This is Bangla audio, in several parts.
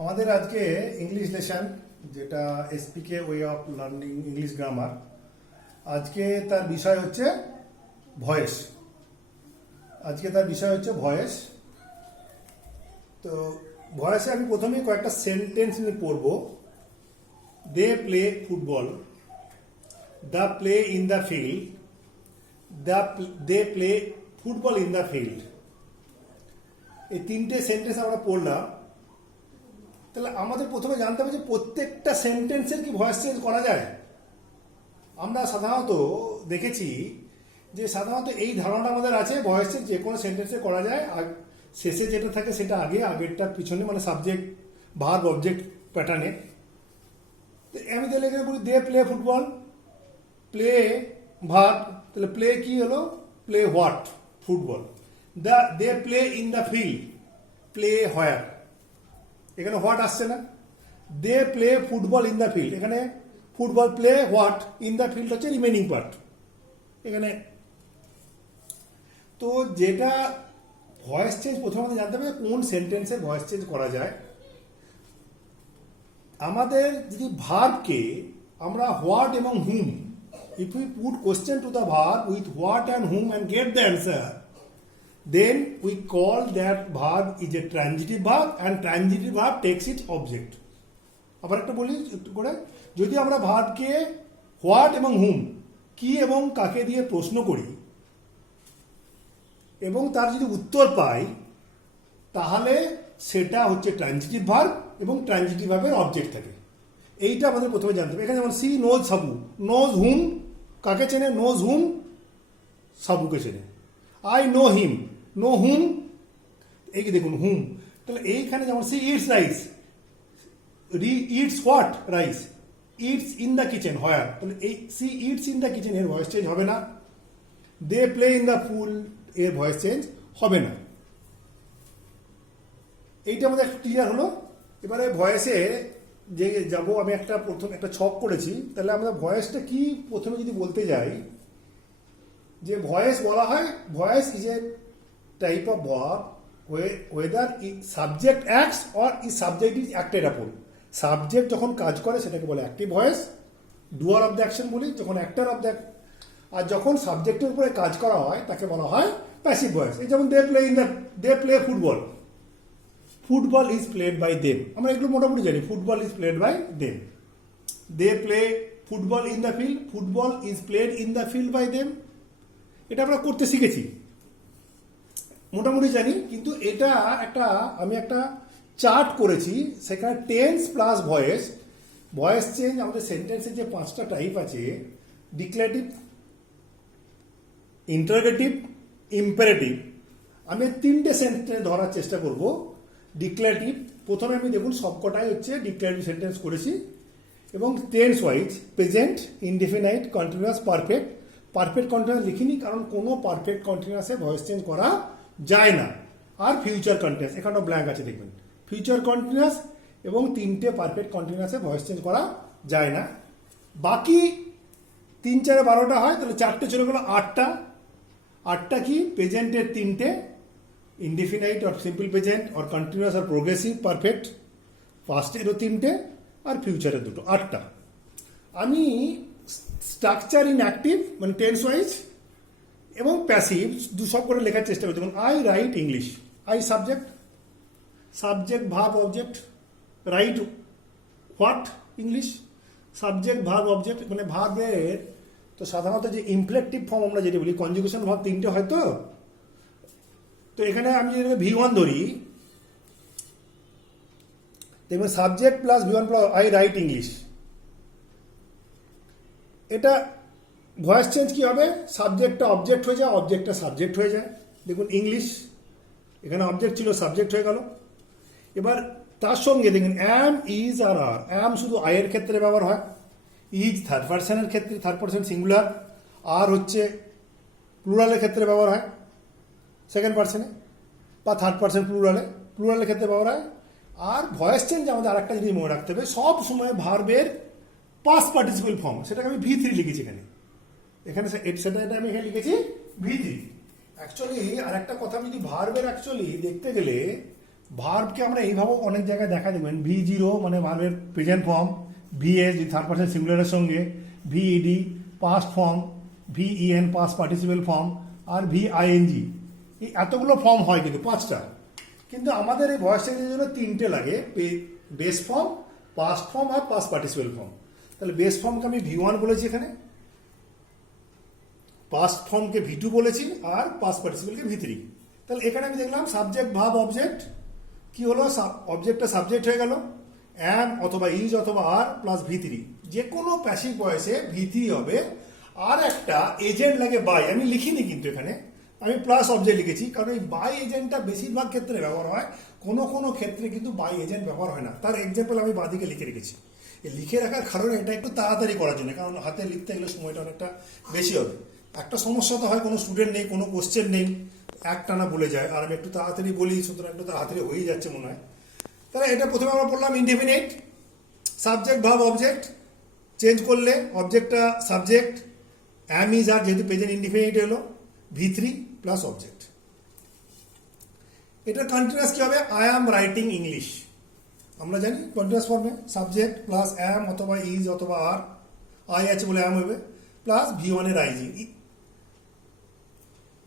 আমাদের আজকে ইংলিশ লেসন যেটা এসপিকে way of learning English grammar. আজকে তার বিষয় হচ্ছে ভয়েস। ভয়েস। তো ভয়েসে আমি প্রথমে কয়েকটা সেন্টেন্স নিয়ে পড়ব। They play football, the play in the field, they play football in the field. এই তিনটে সেন্টেন্স আমরা পড়লাম। তাহলে আমাদের প্রথমে জানতে হবে যে প্রত্যেকটা সেন্টেন্সের কি ভয়েস চেঞ্জ করা যায়। আমরা সাধারণত দেখেছি যে সাধারণত এই ধারণা আমাদের আছে ভয়েস চেঞ্জ যে কোনো সেন্টেন্সে করা যায়, আর শেষে যেটা থাকে সেটা আগে, আগেরটার পিছনে, মানে সাবজেক্ট ভার্ব অবজেক্ট প্যাটার্নে। আমি তাহলে এখানে বলি they play football, play verb, তাহলে প্লে কি হলো, play what, football. They play in the field, play where, এখানে হোয়াট আসছে না। They play football in the field, এখানে football play what, in the field হচ্ছে রিমেনিং পার্ট এখানে। তো যেটা ভয়েস চেঞ্জ প্রথমে আমাদের জানতে হবে কোন সেন্টেন্সে ভয়েস চেঞ্জ করা যায়। আমাদের যদি ভার্বকে আমরা হোয়াট এবং whom, if we put question to the verb with what and whom and get the answer, then we call that verb is a transitive verb and transitive verb takes its object. আবার একটা বলি একটু করে, যদি আমরা ভার্বকে হোয়াট এবং হুম, কি এবং কাকে দিয়ে প্রশ্ন করি এবং তার যদি উত্তর পাই, তাহলে সেটা হচ্ছে ট্রানজিটিভ ভার্ব এবং ট্রানজিটিভ ভার্বের অবজেক্ট থাকে। এইটা আমাদের প্রথমে জানতে হবে। এখানে যেমন she knows Sabu, knows whom কাকে চেনে, নোজ হুম সাবুকে চেনে। I know him, know whom, এই কি দেখুন হুম। তাহলে এইখানে যেমন she eats rice, eats what rice, eats in the kitchen where, তাহলে এই she eats in the kitchen এর ভয়েস চেঞ্জ হবে না। They play in the pool এর ভয়েস চেঞ্জ হবে না। এইটা আমাদের ক্লিয়ার হলো। এবারে ভয়েসে যে যাবো, আমি প্রথম একটা ছক করেছি। তাহলে আমরা ভয়েসটা কি প্রথমে যদি বলতে যাই, যে ভয়েস বলা হয়, voice is a type of verb whether subject acts or the subject is acted upon. Subject যখন কাজ করে সেটাকে বলে active voice, doer of the action বলি, যখন অ্যাক্টর অফ দ্য, আর যখন সাবজেক্টের উপরে কাজ করা হয় তাকে বলা হয় প্যাসিভ ভয়েস। এই যেমন they play football, football is played by them, আমরা এগুলো মোটামুটি জানি, football is played by them. They play football in the field, football is played in the field by them. এটা আমরা করতে শিখেছি, মোটামুটি জানি। কিন্তু এটা আমি একটা চার্ট করেছি, সেখানে tense plus voice, voice change আমাদের সেন্টেন্সের যে 5টা টাইপ আছে, ডিক্লারেটিভ, ইন্টারোগেটিভ, ইম্পারেটিভ। আমি 3টে সেন্টেন্স ধরার চেষ্টা করব। ডিক্লারেটিভ, প্রথমে আমি দেখুন সবকটাই হচ্ছে ডিক্লারেটিভ সেন্টেন্স করেছি, এবং tense wise present, indefinite, continuous, perfect. Perfect continuous লিখিনি, কারণ কোনো পারফেক্ট কন্টিনিউয়াসে ভয়েস চেঞ্জ করা যায় না। আর ফিউচার কন্টিনিউয়াস, এখানেও ব্ল্যাঙ্ক আছে দেখবেন, ফিউচার কন্টিনিউয়াস এবং 3টে পারফেক্ট কন্টিনিউয়াসে ভয়েস চেঞ্জ করা যায় না। বাকি 3 4 12টা হয়, তাহলে 4টে চলে গেলো 8টা। 8টা কি, প্রেজেন্টের 3টে, indefinite or simple present or continuous or progressive perfect, পাস্টেরও 3টে, আর ফিউচারের 2টো, 8টা। আমি স্ট্রাকচার ইন অ্যাক্টিভ মানে টেন্স ওয়াইজ এবং প্যাসিভ সব করে লেখার চেষ্টা করি। দেখুন I write English, I subject, subject verb object, write what English, subject verb object. মানে ভার্বের তো সাধারণত যে ইমপ্লেকটিভ ফর্ম আমরা যেটা বলি, কনজুগেশন ভার্ব 3টে হয়। তো এখানে আমি যদি V1 ধরি, দেখবেন subject plus V1 plus I write English, এটা ভয়েস চেঞ্জ কি হবে, সাবজেক্টটা অবজেক্ট হয়ে যায়, অবজেক্টটা সাবজেক্ট হয়ে যায়। দেখুন ইংলিশ, এখানে অবজেক্ট ছিল, সাবজেক্ট হয়ে গেল। এবার তার সঙ্গে দেখুন অ্যাম, ইজ আর আর। অ্যাম শুধু আয়ের ক্ষেত্রে ব্যবহার হয়, ইজ থার্ড পার্সনের ক্ষেত্রে, থার্ড পার্সন সিঙ্গুলার, আর হচ্ছে প্লুরালের ক্ষেত্রে ব্যবহার হয়, সেকেন্ড পার্সনে বা থার্ড পার্সন প্লুরালের ক্ষেত্রে ব্যবহার হয়। আর ভয়েস চেঞ্জ আমাদের আরেকটা জিনিস মনে রাখতে হবে, সব সময় ভার্বের পাস্ট পার্টিসিপল ফর্ম, সেটাকে আমি V3 লিখেছি এখানে, সেটা আমি এখানে লিখেছি V3। অ্যাকচুয়ালি আর একটা কথা, যদি ভার্বের অ্যাকচুয়ালি দেখতে গেলে ভার্বকে আমরা এইভাবে অনেক জায়গায় দেখা দেখবেন, V0 মানে ভার্বের present form, VS third person সিঙ্গুলারের সঙ্গে, VED past form, VEN past participle form, আর VING। এই এতগুলো ফর্ম হয় কিন্তু 5টা, কিন্তু আমাদের এই ভয়েস চেঞ্জের জন্য 3টে লাগে, বেস ফর্ম, পাস্ট ফর্ম আর পাস্ট পার্টিসিপেল ফর্ম। তাহলে বেস ফর্মকে আমি V1 বলেছি এখানে, পাস্ট ফর্মকে V2 বলেছি, আর পাস্ট পার্টিসিপেলকে V3। তাহলে এখানে আমি দেখলাম সাবজেক্ট ভার্ব অবজেক্ট কি হলো, অবজেক্টটা সাবজেক্ট হয়ে গেল, অ্যাম অথবা ইজ অথবা আর প্লাস V3। যে কোনো প্যাসিভ ভয়েসে V3 হবে, আর একটা এজেন্ট লাগে বাই, আমি লিখিনি কিন্তু এখানে আমি প্লাস অবজেক্ট লিখেছি, কারণ এই বাই এজেন্টটা বেশিরভাগ ক্ষেত্রে ব্যবহার হয়, কোনো কোনো ক্ষেত্রে কিন্তু বাই এজেন্ট ব্যবহার হয় না। তার এক্সাম্পল আমি বাদিকে লিখে রেখেছি। এই লিখে রাখার কারণে এটা একটু তাড়াতাড়ি করার জন্য, কারণ হাতে লিখতে গেলে সময়টা অনেকটা বেশি হবে। একটা সমস্যা তো হয়, কোনো স্টুডেন্ট নেই, কোনো কোশ্চেন নেই, একটানা বলে যায়, আর আমি একটু তাড়াতাড়ি বলি, সুতরাং একটু তাড়াতাড়ি হয়ে যাচ্ছে মনে হয়। তাহলে এটা প্রথমে আমরা বললাম indefinite, subject verb object, change করলে অবজেক্টটা সাবজেক্ট, অ্যাম ইজ আর যেহেতু প্রেজেন্ট ইনডেফিনিট হলো, V3 প্লাস অবজেক্ট। এটা কন্টিনিউয়াস কি হবে, আই অ্যাম রাইটিং ইংলিশ, আমরা জানি কন্টিনিউয়াস ফর্মে সাবজেক্ট প্লাস অ্যাম অথবা ইজ অথবা আর, আই আছে বলে অ্যাম হবে, প্লাস V1 এর আইজি।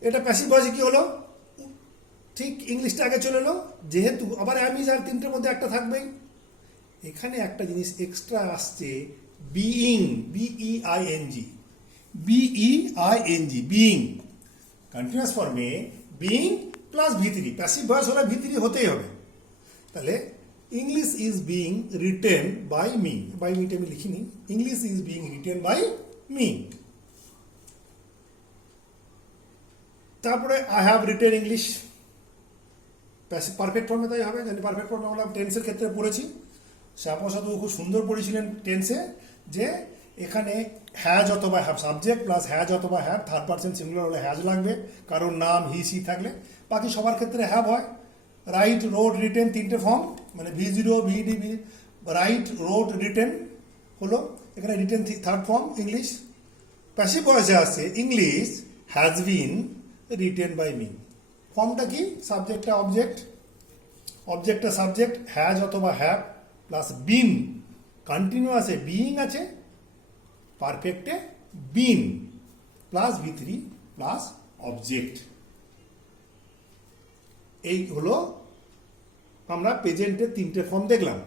এটা প্যাসিভ ভয়েসে কি হলো, ঠিক ইংলিশটা আগে চলে এলো, যেহেতু আবার অ্যাম ইজ আর তিনটের মধ্যে একটা থাকবেই। এখানে একটা জিনিস এক্সট্রা আসছে, being, BEING, BEING, being. Continuous ফর্মে being plus V3, passive voice হলে V3 হতেই হবে। তাহলে English is being written by me, by মিটা আমি লিখিনি, English is being written by me. তারপরে I have written English, perfect ফর্মে তাই হবে, জানি পারফেক্ট ফর্মে আমরা টেন্সের ক্ষেত্রে পড়েছি, শ্যাপা সাধু খুব সুন্দর পড়েছিলেন টেন্সে, যে এখানে হ্যাজ অথবা হ্যাভ, সাবজেক্ট প্লাস হ্যাজ অথবা হ্যাভ, থার্ড পারসন সিঙ্গুলার হলে হ্যাজ লাগবে, কারণ নাম হি সি থাকলে, বাকি সবার ক্ষেত্রে হ্যাভ হয়। রাইট, রোড, রিটেন তিনটে ফর্ম, মানে V0 VED, write, rode, written হলো, এখানে written third form English. Passive ভয়েসে আসছে English has been written by me, ফর্মটা কি, সাবজেক্টটা অবজেক্ট, অবজেক্টটা সাবজেক্ট, হ্যাজ অথবা হ্যাভ প্লাস বিন, কন্টিনিউয়াসে বিইং আছে, পারফেক্টে been plus V3 plus object. এই হলো আমরা প্রেজেন্টের তিনটে ফর্ম দেখলাম।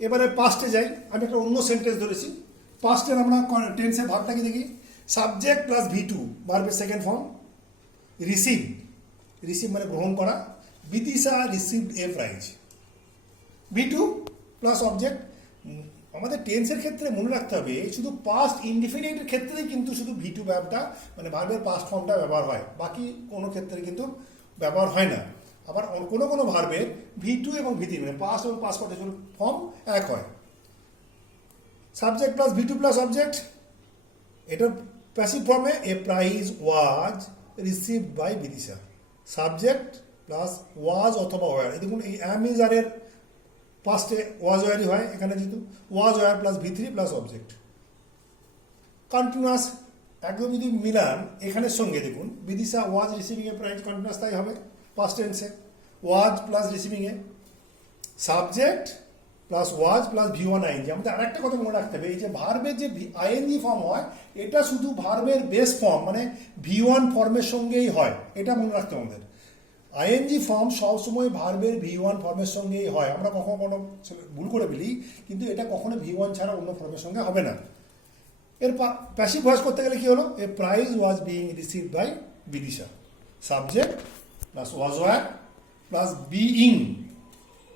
এবারে পাস্টে যাই, আমি একটা অন্য সেন্টেন্স ধরেছি। পাস্টের আমরা টেন্সের ভাবটাকে দেখি, সাবজেক্ট প্লাস V2 ভার্বের সেকেন্ড ফর্ম, রিসিভ, রিসিভ মানে গ্রহণ করা, Bidisha received a prize, V2 plus object. আমাদের টেন্সের ক্ষেত্রে মনে রাখতে হবে, শুধু পাস্ট ইনডিফিনিটের ক্ষেত্রেই কিন্তু শুধু V2 ভার্বটা মানে ভার্বের পাস্ট ফর্মটা ব্যবহার হয়, বাকি কোনো ক্ষেত্রে কিন্তু ব্যবহার হয় না। আবার কোনো কোনো ভার্বের V2 এবং V3 মানে পাস্ট এবং পাস্ট পার্টিসিপেল ফর্ম এক হয়। Subject plus V2 plus object, এটার প্যাসিভ ফর্মে a prize was received by Bidisha, subject plus was অথবা ওয়ার। এই দেখুন এই অ্যাম ইজ আর এর পাস্টে ওয়াজ ওয়ারই হয়, এখানে যেহেতু was were plus V3 plus object. Continuous একদম যদি মিলান এখানের সঙ্গে, দেখুন Bidisha was receiving a prize, continuous তাই হবে পাস্ট টেন্সে, was plus receiving a, subject plus was plus V1 ING। আমাদের আরেকটা কথা মনে রাখতে হবে, এই যে ভার্বের যে ING ফর্ম হয়, এটা শুধু ভার্বের বেস ফর্ম মানে V1 ফর্মের সঙ্গেই হয়, এটা মনে রাখতে হবে আমাদের। ING ফর্ম সবসময় ভার্বের V1 ফর্মের সঙ্গেই হয়, আমরা কখনো কোনো ভুল করে ফেলি, কিন্তু এটা কখনো V1 ছাড়া অন্য ফর্মের সঙ্গে হবে না। এর প্যাসিভ ভয়েস করতে গেলে কি হলো, a prize was being received by Bidisha, subject plus was were plus being,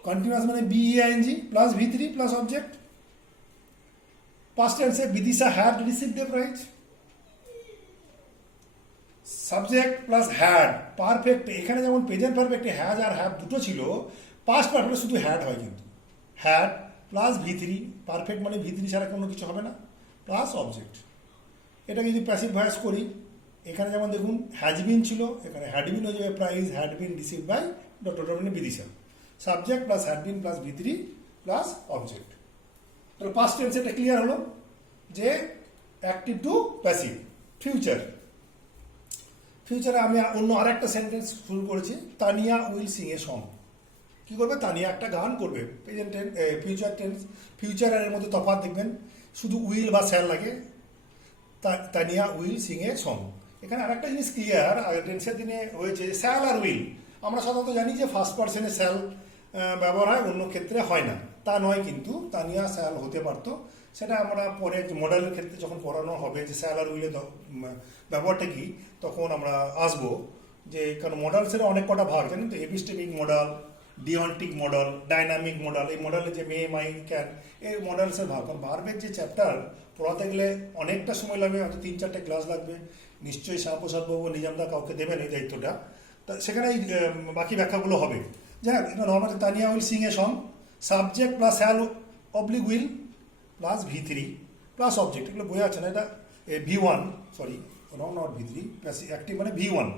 continuous মানে BEING plus V3 plus object. Past tense Bidisha had received a prize, subject plus had, perfect এখানে যেমন প্রেজেন্ট পারফেক্টে হ্যাজ আর হ্যাভ দুটো ছিল, পাস্ট পারফেক্টে শুধু হ্যাড হয়, কিন্তু হ্যাড প্লাস V3, পারফেক্ট মানে V3 ছাড়া কোনো কিছু হবে না, প্লাস অবজেক্ট। এটাকে যদি প্যাসিভ ভয়েস করি, এখানে যেমন দেখুন হ্যাজ বিন ছিল, এখানে হ্যাড বিন হয়ে যাবে prize had been received by dot Bidisha, subject plus had been plus V3 plus object. তাহলে পাস্ট টেন্স এটা ক্লিয়ার হলো যে অ্যাক্টিভ টু প্যাসিভ। ফিউচার, ফিউচারে আমি অন্য আরেকটা সেন্টেন্স শুরু করেছি, Tania will sing a song. কি করবে, তানিয়া একটা গান করবে। Present tense, future tense, future আর এর মধ্যে তফাৎ দেখবেন, শুধু উইল বা শ্যাল লাগে। Tania will sing a song. এখানে আরেকটা জিনিস ক্লিয়ার, টেন্সের দিনে হয়েছে শ্যাল আর উইল। আমরা সাধারণত জানি যে ফার্স্ট পার্সনে শ্যাল ব্যবহার হয়, অন্য ক্ষেত্রে হয় না, তা নয় কিন্তু তানিয়া শ্যাল হতে পারতো। সেটা আমরা পরে মডেলের ক্ষেত্রে যখন পড়ানো হবে যে শ্যাল আর উইলের ব্যবহারটা কি, তখন আমরা আসবো। যে কারণ মডেলসের অনেক কটা ভাগ জানেন তো, epistemic modal, deontic modal, dynamic modal. এই মডেলে যে মে, মাই, ক্যান, এই মডেলসের ভাগ। কারণ ভার্বের যে চ্যাপ্টার পড়াতে গেলে অনেকটা সময় লাগবে, হয়তো 3-4টে ক্লাস লাগবে। নিশ্চয়ই শ্যামপ্রসাদ বাবু, নিজামদা কাউকে দেবেন এই দায়িত্বটা, তা সেখানে এই বাকি ব্যাখ্যাগুলো হবে। যাই হোক, normally Tania will sing a song, subject plus Hal oblique will plus V3 plus object. এগুলো বোঝা যাচ্ছে না, এটা V1, sorry wrong, not V3, active মানে V1।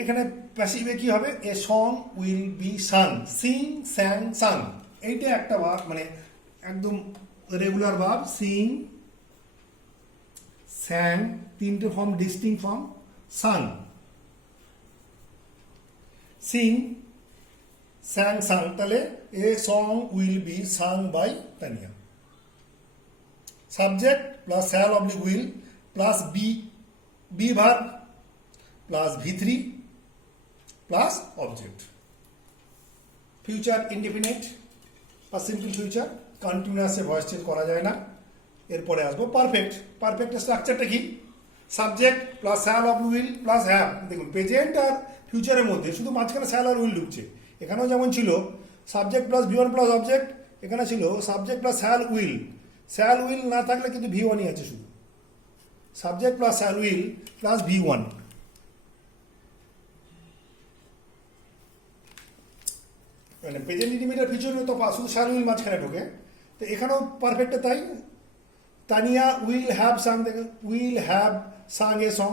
এখানে প্যাসিভে কি হবে, a song will be sung, sing, sang, sung. এইটা একটা ভার্ব, মানে একদম রেগুলার ভার্ব। সিং, স্যাং, তিনটে form, distinct form. Sung, sing, sang, sung. তাহলে a song will be sung by Tania. Subject plus shall oblique will plus be verb plus V3 plus object. Future indefinite বা সিম্পল ফিউচার, কন্টিনিউয়াসে ভয়েস চেঞ্জ করা যায় না। এরপরে আসবো পারফেক্ট। পারফেক্টের স্ট্রাকচারটা কি, subject plus shall or will plus have. দেখুন প্রেজেন্ট আর ফিউচারের মধ্যে শুধু মাঝখানে শ্যাল আর উইল ঢুকছে। এখানেও যেমন ছিল subject plus V1 plus object, এখানে ছিল subject plus shall will. Shall will না থাকলে কিন্তু V1ই আছে শুধু। Subject plus shall will plus V1। মানে প্রেজেন্ট ইন্ডিমিডিয়েট ফিউচার তো শুধু শ্যাল উইল মাঝখানে ঢোকে। তো এখানেও পারফেক্টে তাই। তানিয়া উইল হ্যাভ সাং, দেখে will have sung a song.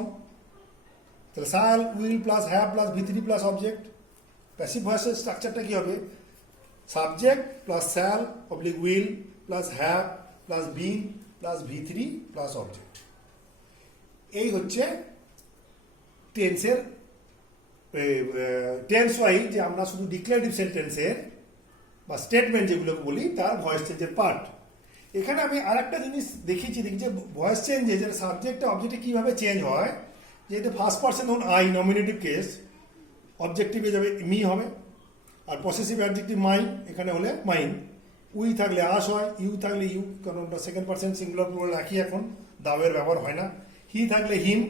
তাহলে shall will plus have plus V3 plus object. Passive ভয়েসের স্ট্রাকচারটা কি হবে, subject plus shall oblique will plus have plus being plus V3 plus object. এই হচ্ছে টেন্সের টেন্স ওয়াইজ, যে আমরা শুধু ডিক্লারেটিভ সেন্টেন্সের বা স্টেটমেন্ট যেগুলোকে বলি তার ভয়েস চেঞ্জের পার্ট। এখানে আমি আর একটা জিনিস দেখিয়েছি, দেখি যে ভয়েস চেঞ্জে যে সাবজেক্টটা অবজেক্টে কীভাবে চেঞ্জ হয়। যেহেতু ফার্স্ট পার্সন ধরুন আই, নমিনেটিভ কেস, অবজেক্টিভে যাবে মি হবে, আর পসেসিভ অ্যাডজেক্টিভ মাই, এখানে হলে মাইন। উই থাকলে আস হয়, ইউ থাকলে ইউ, কারণ ওটা সেকেন্ড পার্সন সিঙ্গুলার প্লুরাল রাখি, এখন দাওয়ের ব্যবহার হয় না। হি থাকলে হিম,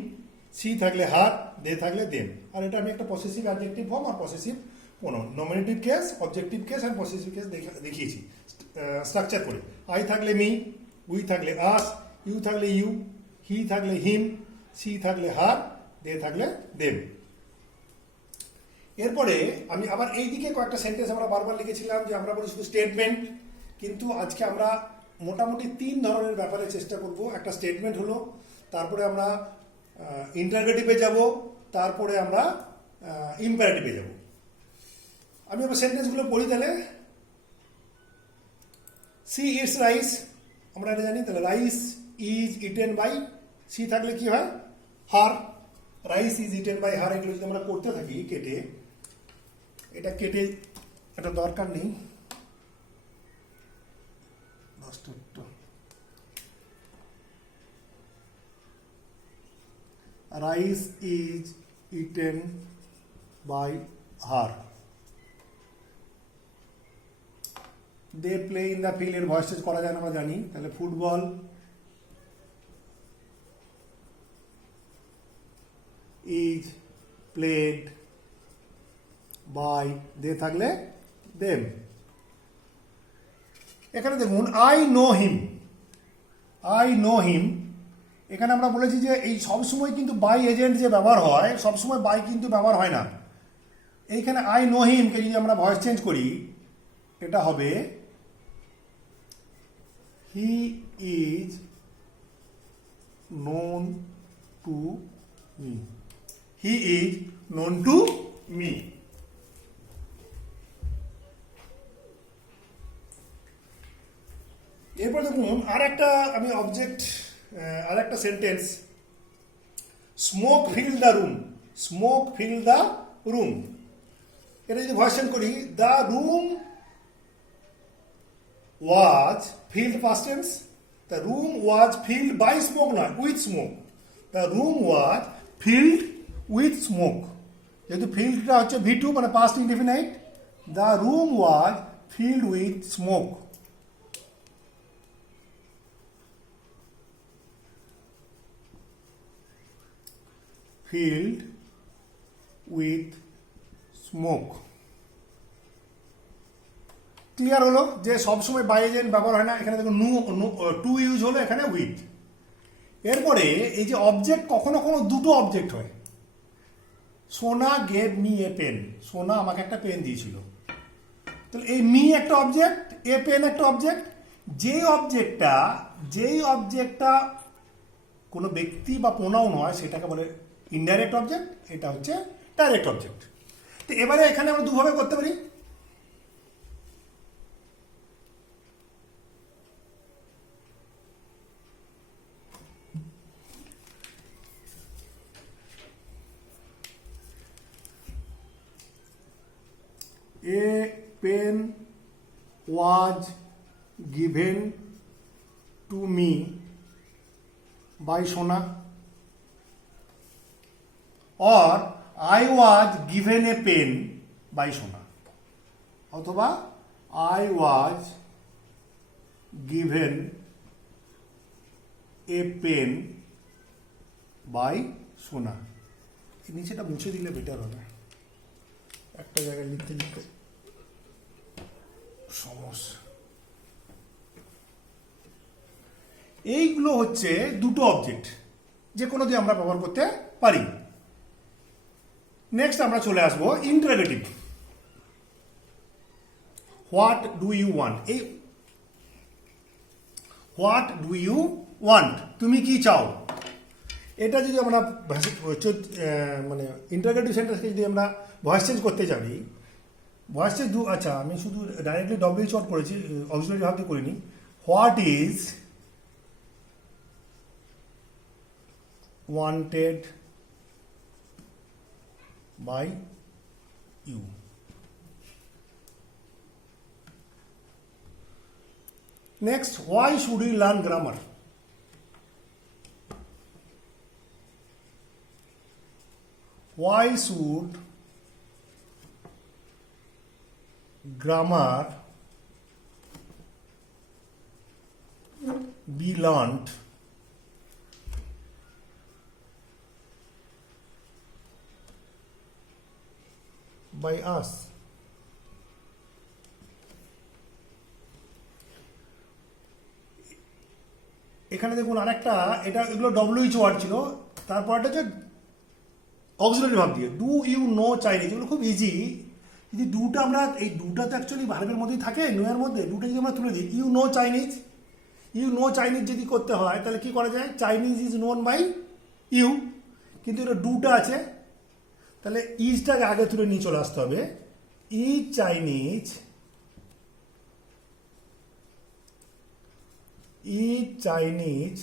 সি থাকলে হার, দে থাকলে দেম। আর এটা আমি একটা পসেসিভ অ্যাডজেক্টিভ ফর্ম আর possessive pronoun, nominative case, objective case আর পসেসিভ কেস দেখিয়েছি স্ট্রাকচার করে। আই থাকলে মি, উই থাকলে আস, ইউ থাকলে ইউ, হি থাকলে হিম, সি থাকলে হার, দে থাকলে দেম। এরপরে আমি আবার এই দিকে কয়েকটা সেন্টেন্স আমরা বারবার লিখেছিলাম যে আমরা বলি শুধু স্টেটমেন্ট, কিন্তু আজকে আমরা মোটামুটি 3 ধরনের ব্যাপারে চেষ্টা করব। একটা স্টেটমেন্ট হলো, তারপরে আমরা ইন্টারগেটিভে যাব, তারপরে আমরা ইম্পারেটিভে যাব। আমি আবার সেন্টেন্সগুলো পড়ি তাহলে। সি ইটস রাইস, আমরা এটা জানি। তাহলে rice is eaten by, she থাকলে কি হয়, her. Rice is eaten by her. এগুলো যদি আমরা করতে থাকি কেটে, এটা কেটে এটা দরকার নেই, rice is eaten by her. They play in the field, এর ভয়েস চেঞ্জ করা যায় না আমরা জানি। তাহলে football is played by, they থাকলে দেম। এখানে দেখুন I know him, I know him. এখানে আমরা বলেছি যে এই সবসময় কিন্তু বাই এজেন্ট যে ব্যবহার হয়, সবসময় বাই কিন্তু ব্যবহার হয় না। এইখানে আই নো হিমকে যদি আমরা ভয়েস চেঞ্জ করি, এটা হবে he is known to me, he is known to me. এরপর দেখুন আর একটা আমি অবজেক্ট, আর একটা sentence, smoke fill the room, smoke fill the room. এটা যদি ভয়েস চেঞ্জ করি, the room was filled past tense, the room was filled by smoke, নয় with smoke. The room was filled with smoke, যেহেতু ফিল্ডটা হচ্ছে V2 মানে past indefinite, the room was filled with smoke. Field with smoke. Clear হলো যে সবসময় বাই এজেন্ট ব্যবহার হয় না, এখানে দেখুন টু ইউজ হলো, এখানে উইথ। এরপরে এই যে অবজেক্ট, কখনো কখনো দুটো অবজেক্ট হয়। সোনা গেভ মি এ পেন, সোনা আমাকে একটা পেন দিয়েছিল। তাহলে এই মি একটা অবজেক্ট, এ পেন একটা অবজেক্ট। যেই অবজেক্টটা কোনো ব্যক্তি বা প্রোনাউন হয় সেটাকে বলে ইনডাইরেক্ট অবজেক্ট, এটা হচ্ছে ডাইরেক্ট অবজেক্ট। তো এবারে এখানে আমরা দুভাবে করতে পারি। A pen was given to me by Sona, or I was given a pen by সোনা, অথবা I was given a pen by সোনা। নিচেটা মুছে দিলে বেটার হবে, একটা জায়গায় লিখতে লিখতে সমস্যা। এইগুলো হচ্ছে দুটো অবজেক্ট, যে কোনো দিয়ে আমরা ব্যবহার করতে পারি। নেক্সট আমরা চলে আসবো interrogative. What do you want, এই হোয়াট ডু ইউ ওয়ান্ট, তুমি কি চাও, এটা যদি আমরা মানে ইন্টারোগেটিভ সেন্টেন্সকে যদি আমরা ভয়েস চেঞ্জ করতে যাই, ভয়েস চেঞ্জ আচ্ছা আমি শুধু ডাইরেক্টলি ডব্লিউ শর্ট করেছি, অক্সিলারি ভাবতে করিনি। What is wanted by you, next why should we learn grammar, why should grammar be learned by us, এখানে দেখুন আরেকটা, এটা এগুলো ডব্লিউএইচ ওয়ার্ড ছিল, তারপর একটা হচ্ছে অক্সিলারি ভার্ব দিয়ে, ডু ইউ নো চাইনিজ, এগুলো খুব ইজি। যদি দুটা আমরা, এই দুটা তো অ্যাকচুয়ালি ভার্বের মধ্যেই থাকে, নো এর মধ্যে, দুটো যদি আমরা তুলে দিই, you know Chinese, you know Chinese যদি করতে হয় তাহলে কি করা যায়, Chinese is known by you, কিন্তু এটা দুটা আছে, তাহলে ইজটাকে আগে তুলে নিয়ে চলে আসতে হবে। Is Chinese, is Chinese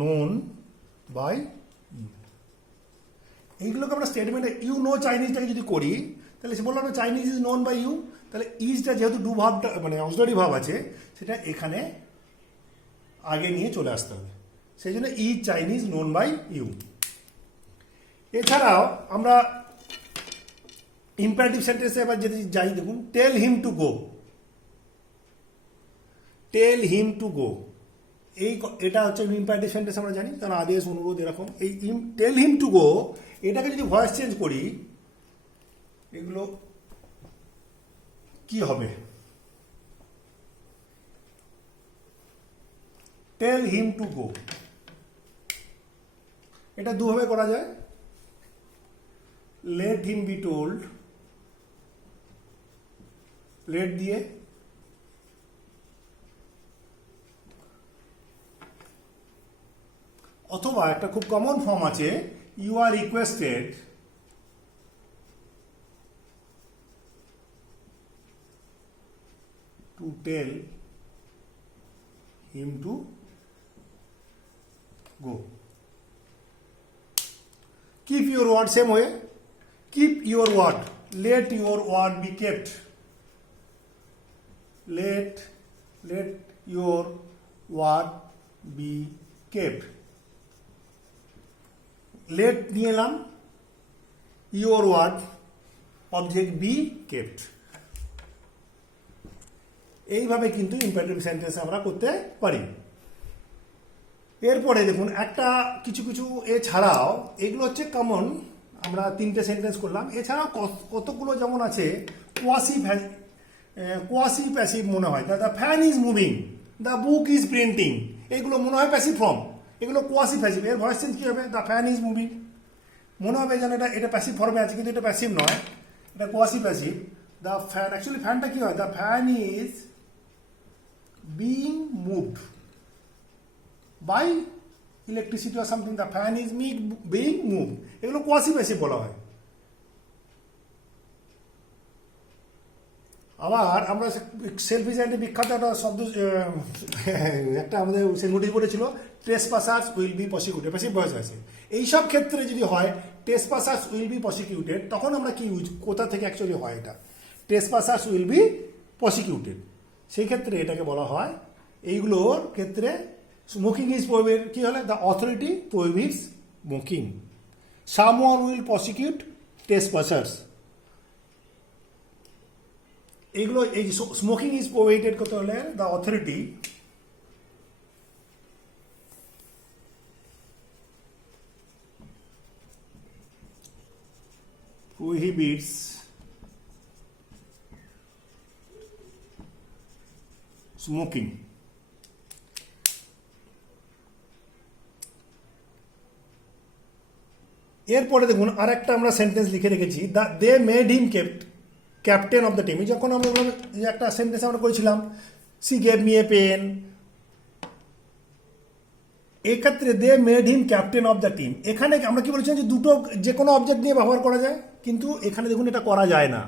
known by you. এইগুলোকে আমরা স্টেটমেন্টে ইউ নো চাইনিজটাকে যদি করি, তাহলে সে বললাম Chinese is known by you, তাহলে ইজটা যেহেতু ডু ভাবটা মানে অক্সিলারি ভাব আছে, সেটা এখানে আগে নিয়ে চলে আসতে হবে, সেই জন্য is Chinese known by you. এছাড়াও আমরা ইম্পারেটিভ সেন্টেন্সে এবার যদি যাই, দেখুন টেল him to go, tell him to গো, এটা হচ্ছে ইম্পারেটিভ সেন্টেন্স আমরা জানি, কারণ আদেশ অনুরোধ এরকম। এই টেল হিম টু গো এটাকে যদি ভয়েস চেঞ্জ করি, এগুলো কি হবে, টেল হিম টু গো, এটা দুভাবে করা যায়। Let him be told, let দিয়ে, অথবা একটা খুব কমন ফর্ম আছে, you are requested to tell him to go. Keep your word, same way, keep your word. let your word be kept. Let your word be kept. Let নিয়ে এলাম, your word object be kept. এইভাবে কিন্তু ইম্পারেটিভ সেন্টেন্স আমরা করতে পারি। এরপরে দেখুন একটা কিছু কিছু এছাড়াও এগুলো হচ্ছে কমন, আমরা তিনটে সেন্টেন্স করলাম। এছাড়াও কতগুলো যেমন আছে কোয়াসি প্যাসিভ মনে হয়, the fan is moving, the book is printing, এগুলো মনে হয় প্যাসিভ ফর্ম, এগুলো কোয়াসি প্যাসিভ। এর ভয়েস চেঞ্জ কী হবে? দ্য ফ্যান ইজ মুভিং, মনে হবে যেন এটা প্যাসিভ ফর্মে আছে, কিন্তু এটা প্যাসিভ নয়, এটা quasi passive. The fan, actually ফ্যানটা কী হয়? The fan is being moved by electricity or something, the fan is being moved, এগুলো কোয়াসি প্যাসিভ বলা হয়। আবার আমরা সেলফ ডিজাইনের বিখ্যাত একটা শব্দ একটা আমাদের সে নোটিশ পড়েছিল, trespassers will be prosecuted, passive voice আছে। এইসব ক্ষেত্রে যদি হয় ট্রেসপাসার্স উইল বি প্রসিকিউটেড, তখন আমরা কি ইউজ, কোথা থেকে অ্যাকচুয়ালি হয় এটা? ট্রেসপাসার্স উইল বি প্রসিকিউটেড, সেই ক্ষেত্রে এটাকে বলা হয়, এইগুলোর ক্ষেত্রে স্মোকিং ইজ প্রোহিবিটেড, কি হলে? The authority prohibits smoking. Someone will prosecute trespassers, এইগুলো এই স্মোকিং ইজ প্রোহিবিটেড করতে হলে দ্য অথরিটি প্রোহিবিটস স্মোকিং। এরপরে দেখুন আর একটা আমরা সেন্টেন্স লিখে রেখেছি, they made him captain of the team. যখন আমরা একটা সেন্টেন্স আমরা করেছিলাম, she gave me a pen, এক্ষেত্রে they made him captain of the team. এখানে আমরা কি বলেছিলাম যে দুটো যে কোনো অবজেক্ট নিয়ে ব্যবহার করা যায়, কিন্তু এখানে দেখুন এটা করা যায় না।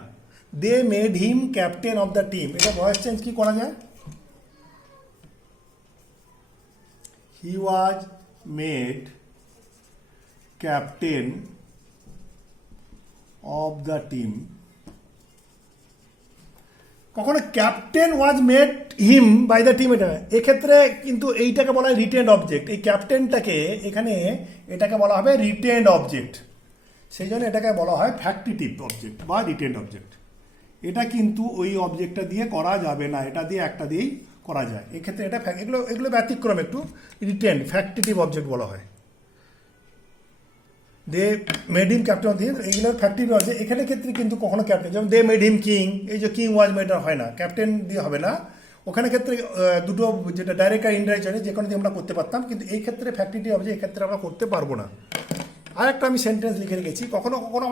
They made him captain of the team, এটা ভয়েস চেঞ্জ কি করা যায়? He was made captain of the team. কখনো captain was made him by the team, এটা এক্ষেত্রে কিন্তু এইটাকে বলা হয় রিটেন্ড অবজেক্ট। এই ক্যাপ্টেনটাকে এখানে এটাকে বলা হবে রিটেন্ড অবজেক্ট, সেই জন্য এটাকে বলা হয় ফ্যাক্টিটিভ অবজেক্ট বা রিটেন্ড অবজেক্ট। এটা কিন্তু ওই অবজেক্টটা দিয়ে করা যাবে না, এটা দিয়ে একটা দিয়েই করা যায়। এক্ষেত্রে এটা এগুলো ব্যতিক্রম, একটু রিটেন্ড ফ্যাক্টিটিভ অবজেক্ট বলা হয়। They made him captain of the team, এইগুলোর ফ্যাক্টিটিভ আছে। এখানে ক্ষেত্রে কিন্তু কখনো ক্যাপ্টেন, যেমন দে মেড হিম কিং, এই যে কিং ওয়াজ মেড হয় না, ক্যাপ্টেন দিয়ে হবে না। ওখানে ক্ষেত্রে দুটো যেটা ডাইরেক্ট আর ইনডাইরেক্ট আছে, যে কোনো দিয়ে আমরা করতে পারতাম, কিন্তু এই ক্ষেত্রে ফ্যাক্টিটিভ অবজেক্ট এক্ষেত্রে আমরা করতে পারবো না। আর একটা আমি সেন্টেন্স লিখে রেখেছি, কখনো কখনো